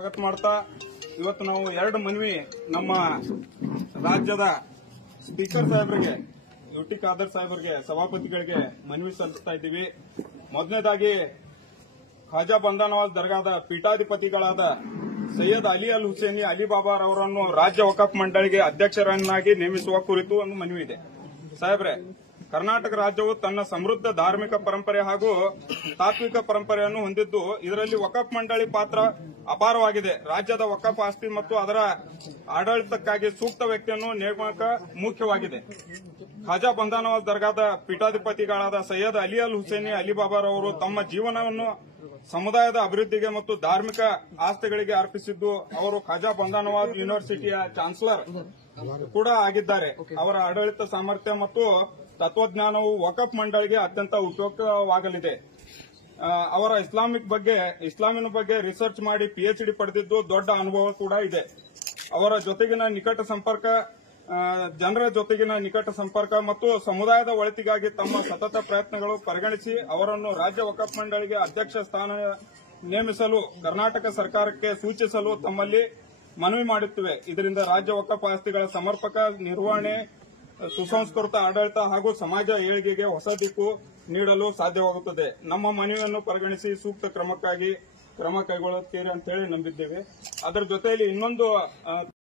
ಸ್ವಾಗತ ಮಾಡ್ತಾ ಇವತ್ತು ನಾವು ಎರಡು ಮನವಿ ನಮ್ಮ ರಾಜ್ಯದ ಸ್ಪೀಕರ್ ಸಾಹೇಬರಿಗೆ ಯುಟಿ ಖಾದರ್ ಸಾಹೇಬರಿಗೆ ಸಭಾಪತಿಗಳಿಗೆ ಮನವಿ ಸಲ್ಲಿಸ್ತಾ ಇದ್ದೀವಿ. ಮೊದಲನೇದಾಗಿ ಖಾಜಾ ಬಂದಾ ನವಾಜ್ ದರ್ಗಾದ ಪೀಠಾಧಿಪತಿಗಳಾದ ಸೈಯದ್ ಅಲಿ ಅಲ್ ಹುಸೇನಿ ಅಲಿಬಾಬಾರ್ ಅವರನ್ನು ರಾಜ್ಯ ವಕ್ಫ್ ಮಂಡಳಿಗೆ ಅಧ್ಯಕ್ಷರನ್ನಾಗಿ ನೇಮಿಸುವ ಕುರಿತು ಒಂದು ಮನವಿ ಇದೆ. ಸಾಹೇಬ್ರೆ, ಕರ್ನಾಟಕ ರಾಜ್ಯವು ತನ್ನ ಸಮೃದ್ಧ ಧಾರ್ಮಿಕ ಪರಂಪರೆ ಹಾಗೂ ತಾತ್ವಿಕ ಪರಂಪರೆಯನ್ನು ಹೊಂದಿದ್ದು ಇದರಲ್ಲಿ ವಕ್ಫ್ ಮಂಡಳಿ ಪಾತ್ರ ಅಪಾರವಾಗಿದೆ. ರಾಜ್ಯದ ವಕ್ಫ್ ಆಸ್ತಿ ಮತ್ತು ಅದರ ಆಡಳಿತಕ್ಕಾಗಿ ಸೂಕ್ತ ವ್ಯಕ್ತಿಯನ್ನು ನೇಮಕ ಮುಖ್ಯವಾಗಿದೆ. ಖಾಜಾ ಬಂದಾ ನವಾಜ್ ದರ್ಗಾದ ಪೀಠಾಧಿಪತಿಗಳಾದ ಸೈಯದ್ ಅಲಿ ಅಲ್ ಹುಸೇನಿ ಅಲಿಬಾಬಾರ್ ಅವರು ತಮ್ಮ ಜೀವನವನ್ನು ಸಮುದಾಯದ ಅಭಿವೃದ್ಧಿಗೆ ಮತ್ತು ಧಾರ್ಮಿಕ ಆಸ್ತಿಗಳಿಗೆ ಅರ್ಪಿಸಿದ್ದು ಅವರು ಖಾಜಾ ಬಂದಾ ನವಾಜ್ ಯೂನಿವರ್ಸಿಟಿಯ ಚಾನ್ಸಲರ್ ಕೂಡ ಆಗಿದ್ದಾರೆ. ಅವರ ಆಡಳಿತ ಸಾಮರ್ಥ್ಯ ಮತ್ತು ತತ್ವಜ್ಞಾನವು ವಕ್ಫ್ ಮಂಡಳಿಗೆ ಅತ್ಯಂತ ಉಪಯುಕ್ತವಾಗಲಿದೆ. ಅವರ ಇಸ್ಲಾಮಿನ ಬಗ್ಗೆ ರಿಸರ್ಚ್ ಮಾಡಿ ಪಿಎಚ್ಡಿ ಪಡೆದಿದ್ದು ದೊಡ್ಡ ಅನುಭವ ಕೂಡ ಇದೆ. ಅವರ ಜೊತೆಗಿನ ನಿಕಟ ಸಂಪರ್ಕ, ಜನರ ಜೊತೆಗಿನ ನಿಕಟ ಸಂಪರ್ಕ ಮತ್ತು ಸಮುದಾಯದ ಒಳಿತಿಗಾಗಿ ತಮ್ಮ ಸತತ ಪ್ರಯತ್ನಗಳು ಪರಿಗಣಿಸಿ ಅವರನ್ನು ರಾಜ್ಯ ವಕ್ಫ್ ಮಂಡಳಿಗೆ ಅಧ್ಯಕ್ಷ ಸ್ಥಾನ ನೇಮಿಸಲು ಕರ್ನಾಟಕ ಸರ್ಕಾರಕ್ಕೆ ಸೂಚಿಸಲು ತಮ್ಮಲ್ಲಿ ಮನವಿ ಮಾಡುತ್ತಿವೆ. ಇದರಿಂದ ರಾಜ್ಯ ವಕ್ಫ್ ಆಸ್ತಿಗಳ ಸಮರ್ಪಕ ನಿರ್ವಹಣೆ, ಸುಸಂಸ್ಕೃತ ಆಡಳಿತ ಹಾಗೂ ಸಮಾಜ ಏಳಿಗೆಗೆ ಹೊಸ ದಿಕ್ಕು ನೀಡಲು ಸಾಧ್ಯವಾಗುತ್ತದೆ. ನಮ್ಮ ಮನವಿಯನ್ನು ಪರಿಗಣಿಸಿ ಸೂಕ್ತ ಕ್ರಮ ಕೈಗೊಳ್ಳುತ್ತೀರಿ ಅಂತ ಹೇಳಿ ನಂಬಿದ್ದೇವೆ. ಅದರ ಜೊತೆಯಲ್ಲಿ ಇನ್ನೊಂದು